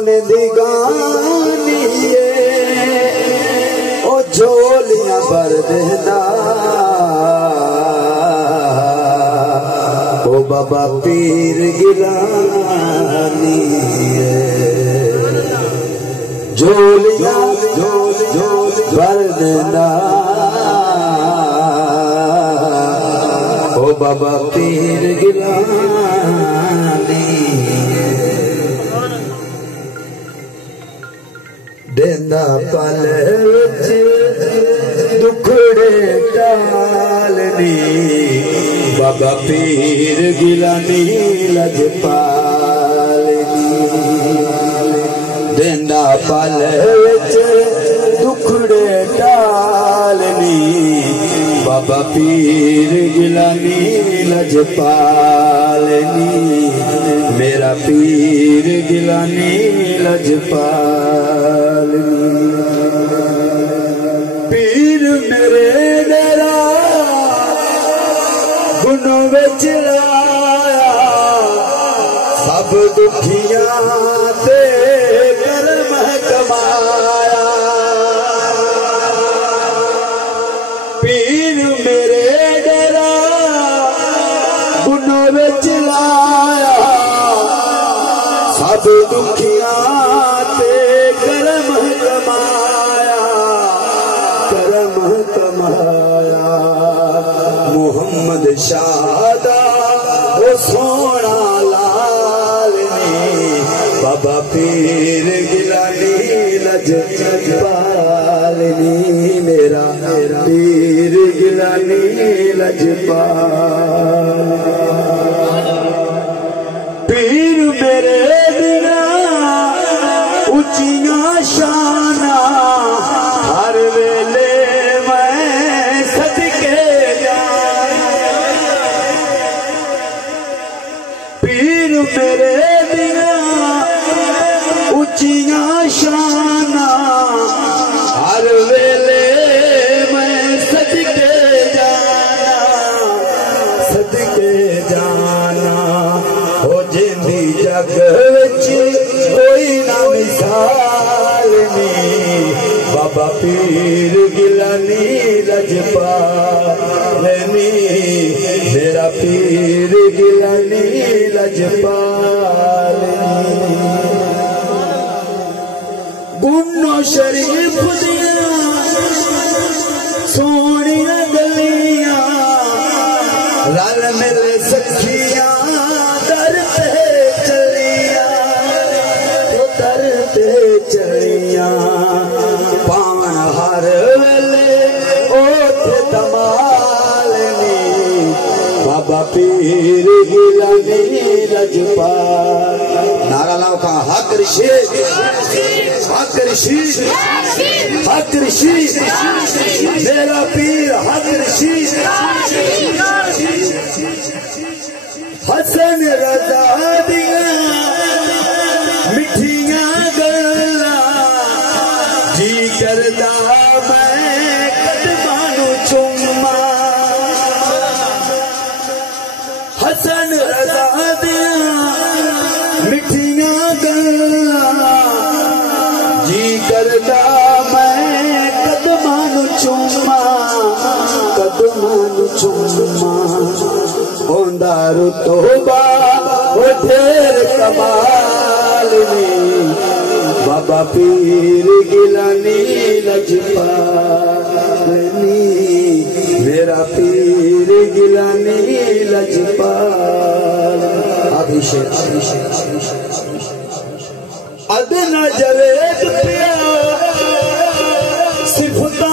सोने दी गानी ओ झोलियां भर देना ओ बाबा पीर गिलानी झोलियां भर देना ओ बाबा पीर गिलानी देंदा पल विच दुखड़े टालनी बाबा पीर गिलानी लजपालनी देंदा पल विच दुखड़े टालनी बाबा पीर गिलानी लजपालनी मेरा पीर गिलानी लजपालनी पीर मेरे डेरा गुनों विच लाया सब दुखियां ते कर्म कमाया पीर मेरे डेरा गुनों विच लाया सब दुखियां ते कर्म कमाया मुहम्मद शादा ओ सोना लाल ने बाबा पीर गिलानी लजपालनी मेरा पीर गिलानी लजपालनी पीर मेरे बिना उचियां शाना हर वेले मैं सदके जाए पीर मेरे बिना उचियां शाना हर वेले मैं सदके जाना हो जिंदी जग विच कोई ना मिसाल नहीं बाबा पीर गिलानी लजपालनी मेरा पीर गिलानी लजपालनी गुन्नो शरीफ दिया सोनिया गलियां रल मिल सखियां दर पे चलियां पावन हर वेले ओथे दमालनी बाबा पीर गिलानी लजपाल नारा लाओ का हक ऋषि मेरा पीर हक ऋषि हसन रजा दिया मिठियां गल्ला जी करदा मैं कदमां नूं चुम्मा हसन रजा दिया मिठियां गल्ला जी करदा मैं कदमां नूं चुम्मा होंदा रुतबा ओ ढेर कमालनी बाबा पीर गिलानी लजपालनी मेरा पीर गिलानी लजपाल अभिषेक अदना जवेद पिया सिफता